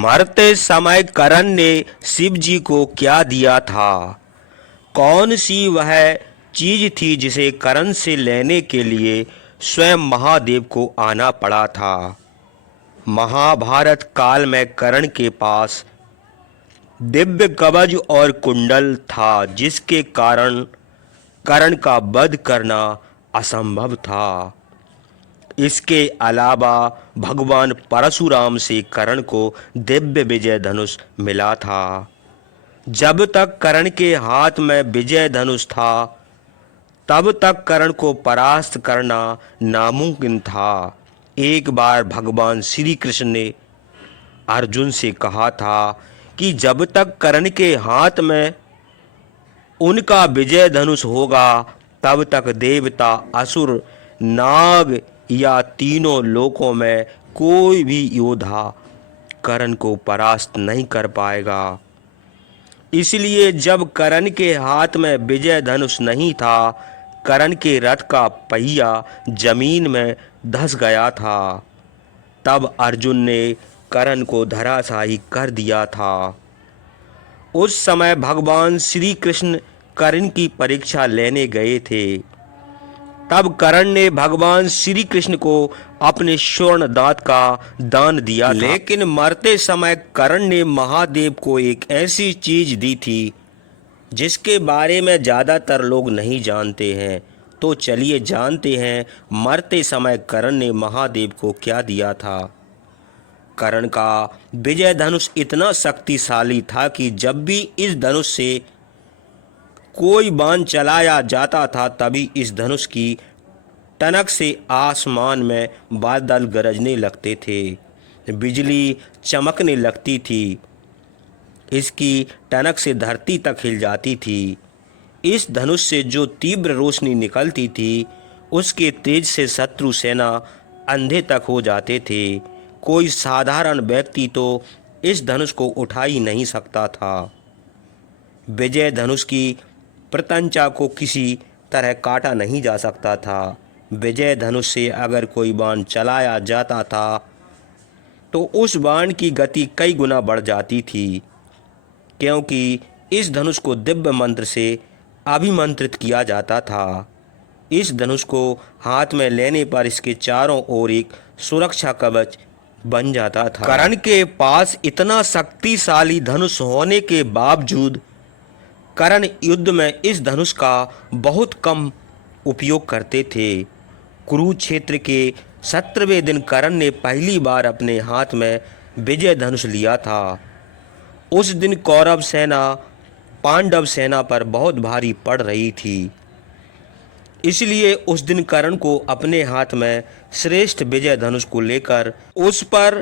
मरते समय करण ने शिव जी को क्या दिया था? कौन सी वह चीज थी जिसे करण से लेने के लिए स्वयं महादेव को आना पड़ा था? महाभारत काल में करण के पास दिव्य कवच और कुंडल था, जिसके कारण करण का वध करना असंभव था। इसके अलावा भगवान परशुराम से कर्ण को दिव्य विजय धनुष मिला था। जब तक कर्ण के हाथ में विजय धनुष था, तब तक कर्ण को परास्त करना नामुमकिन था। एक बार भगवान श्री कृष्ण ने अर्जुन से कहा था कि जब तक कर्ण के हाथ में उनका विजय धनुष होगा, तब तक देवता, असुर, नाग या तीनों लोकों में कोई भी योद्धा कर्ण को परास्त नहीं कर पाएगा। इसलिए जब कर्ण के हाथ में विजय धनुष नहीं था, कर्ण के रथ का पहिया जमीन में धंस गया था। तब अर्जुन ने कर्ण को धराशायी कर दिया था। उस समय भगवान श्री कृष्ण कर्ण की परीक्षा लेने गए थे। तब कर्ण ने भगवान श्री कृष्ण को अपने स्वर्ण दांत का दान दिया था। लेकिन मरते समय कर्ण ने महादेव को एक ऐसी चीज दी थी जिसके बारे में ज्यादातर लोग नहीं जानते हैं। तो चलिए जानते हैं मरते समय कर्ण ने महादेव को क्या दिया था। कर्ण का विजय धनुष इतना शक्तिशाली था कि जब भी इस धनुष से कोई बाण चलाया जाता था, तभी इस धनुष की टनक से आसमान में बादल गरजने लगते थे, बिजली चमकने लगती थी, इसकी टनक से धरती तक हिल जाती थी। इस धनुष से जो तीव्र रोशनी निकलती थी, उसके तेज से शत्रु सेना अंधे तक हो जाते थे। कोई साधारण व्यक्ति तो इस धनुष को उठा ही नहीं सकता था। विजय धनुष की प्रत्यंचा को किसी तरह काटा नहीं जा सकता था। विजय धनुष से अगर कोई बाण चलाया जाता था तो उस बाण की गति कई गुना बढ़ जाती थी, क्योंकि इस धनुष को दिव्य मंत्र से अभिमंत्रित किया जाता था। इस धनुष को हाथ में लेने पर इसके चारों ओर एक सुरक्षा कवच बन जाता था। कर्ण के पास इतना शक्तिशाली धनुष होने के बावजूद कर्ण युद्ध में इस धनुष का बहुत कम उपयोग करते थे। कुरुक्षेत्र के 17वें दिन कर्ण ने पहली बार अपने हाथ में विजय धनुष लिया था। उस दिन कौरव सेना पांडव सेना पर बहुत भारी पड़ रही थी, इसलिए उस दिन कर्ण को अपने हाथ में श्रेष्ठ विजय धनुष को लेकर उस पर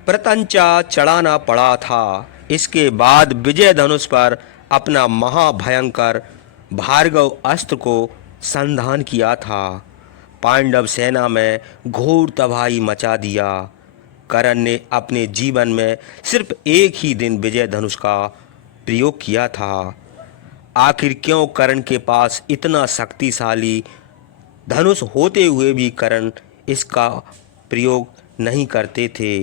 प्रत्यंचा चढ़ाना पड़ा था। इसके बाद विजय धनुष पर अपना महाभयंकर भार्गव अस्त्र को संधान किया था। पांडव सेना में घोर तबाही मचा दिया। कर्ण ने अपने जीवन में सिर्फ एक ही दिन विजय धनुष का प्रयोग किया था। आखिर क्यों कर्ण के पास इतना शक्तिशाली धनुष होते हुए भी कर्ण इसका प्रयोग नहीं करते थे?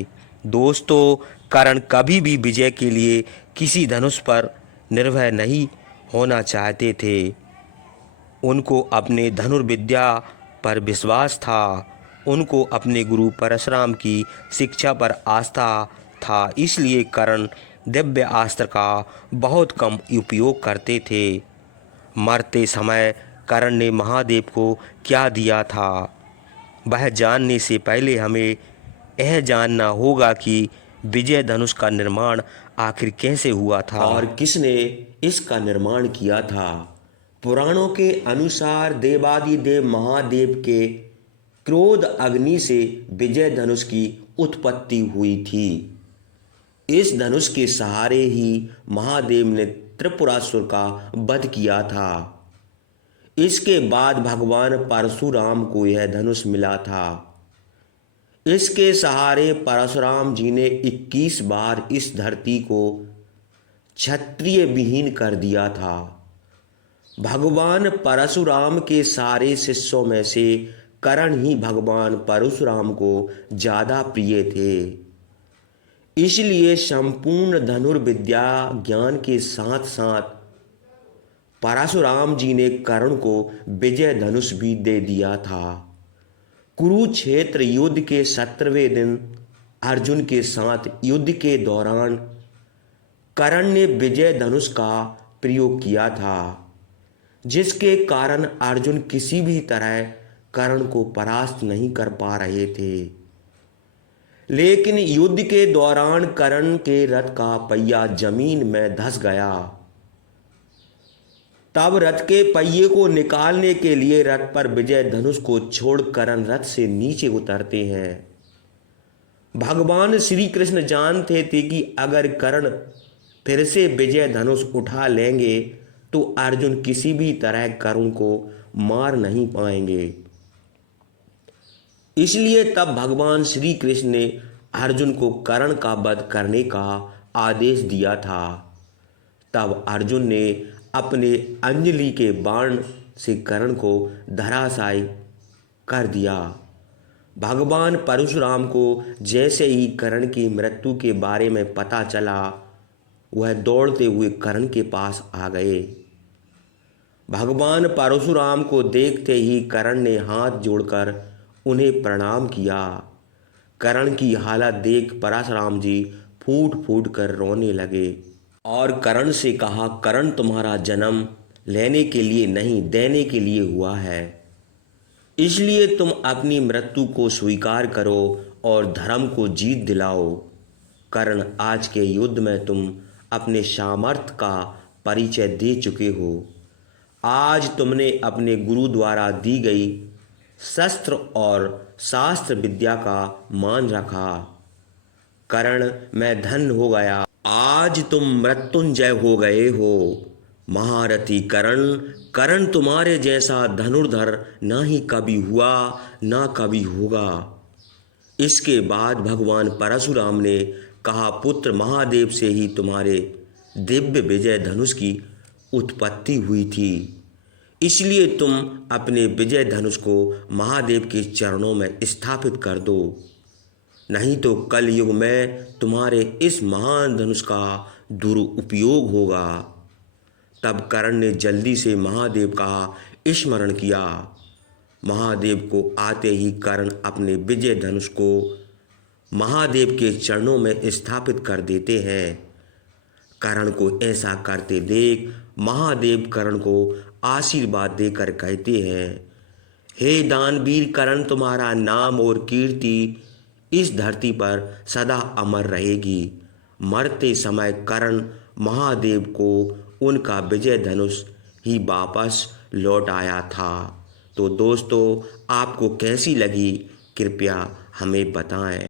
दोस्तों, कर्ण कभी भी विजय के लिए किसी धनुष पर निर्भर नहीं होना चाहते थे। उनको अपने धनुर्विद्या पर विश्वास था। उनको अपने गुरु परशुराम की शिक्षा पर आस्था था, इसलिए कर्ण दिव्य अस्त्र का बहुत कम उपयोग करते थे। मरते समय कर्ण ने महादेव को क्या दिया था, वह जानने से पहले हमें यह जानना होगा कि विजय धनुष का निर्माण आखिर कैसे हुआ था और किसने इसका निर्माण किया था। पुराणों के अनुसार देवादिदेव महादेव के क्रोध अग्नि से विजय धनुष की उत्पत्ति हुई थी। इस धनुष के सहारे ही महादेव ने त्रिपुरासुर का वध किया था। इसके बाद भगवान परशुराम को यह धनुष मिला था। इसके सहारे परशुराम जी ने 21 बार इस धरती को क्षत्रिय विहीन कर दिया था। भगवान परशुराम के सारे शिष्यों में से कर्ण ही भगवान परशुराम को ज़्यादा प्रिय थे। इसलिए संपूर्ण धनुर्विद्या ज्ञान के साथ साथ परशुराम जी ने कर्ण को विजय धनुष भी दे दिया था। कुरुक्षेत्र युद्ध के 17वें दिन अर्जुन के साथ युद्ध के दौरान कर्ण ने विजय धनुष का प्रयोग किया था, जिसके कारण अर्जुन किसी भी तरह कर्ण को परास्त नहीं कर पा रहे थे। लेकिन युद्ध के दौरान कर्ण के रथ का पहिया जमीन में धंस गया। तब रथ के पहिए को निकालने के लिए रथ पर विजय धनुष को छोड़ कर्ण रथ से नीचे उतरते हैं। भगवान श्री कृष्ण जानते थे कि अगर कर्ण फिर से विजय धनुष उठा लेंगे तो अर्जुन किसी भी तरह कर्ण को मार नहीं पाएंगे। इसलिए तब भगवान श्री कृष्ण ने अर्जुन को कर्ण का वध करने का आदेश दिया था। तब अर्जुन ने अपने अंजलि के बाण से कर्ण को धराशायी कर दिया। भगवान परशुराम को जैसे ही कर्ण की मृत्यु के बारे में पता चला, वह दौड़ते हुए कर्ण के पास आ गए। भगवान परशुराम को देखते ही कर्ण ने हाथ जोड़कर उन्हें प्रणाम किया। कर्ण की हालत देख परशुराम जी फूट फूट कर रोने लगे और कर्ण से कहा, कर्ण तुम्हारा जन्म लेने के लिए नहीं देने के लिए हुआ है, इसलिए तुम अपनी मृत्यु को स्वीकार करो और धर्म को जीत दिलाओ। कर्ण, आज के युद्ध में तुम अपने सामर्थ्य का परिचय दे चुके हो। आज तुमने अपने गुरु द्वारा दी गई शस्त्र और शास्त्र विद्या का मान रखा। कर्ण, मैं धन्य हो गया, आज तुम मृत्युंजय हो गए हो। महारथी कर्ण, कर्ण तुम्हारे जैसा धनुर्धर ना ही कभी हुआ ना कभी होगा। इसके बाद भगवान परशुराम ने कहा, पुत्र महादेव से ही तुम्हारे दिव्य विजय धनुष की उत्पत्ति हुई थी, इसलिए तुम अपने विजय धनुष को महादेव के चरणों में स्थापित कर दो, नहीं तो कल युग में तुम्हारे इस महान धनुष का दुरुपयोग होगा। तब कर्ण ने जल्दी से महादेव का स्मरण किया। महादेव को आते ही कर्ण अपने विजय धनुष को महादेव के चरणों में स्थापित कर देते हैं। कर्ण को ऐसा करते देख महादेव कर्ण को आशीर्वाद देकर कहते हैं, हे दानवीर कर्ण, तुम्हारा नाम और कीर्ति इस धरती पर सदा अमर रहेगी। मरते समय कर्ण महादेव को उनका विजय धनुष ही वापस लौट आया था। तो दोस्तों, आपको कैसी लगी कृपया हमें बताएं।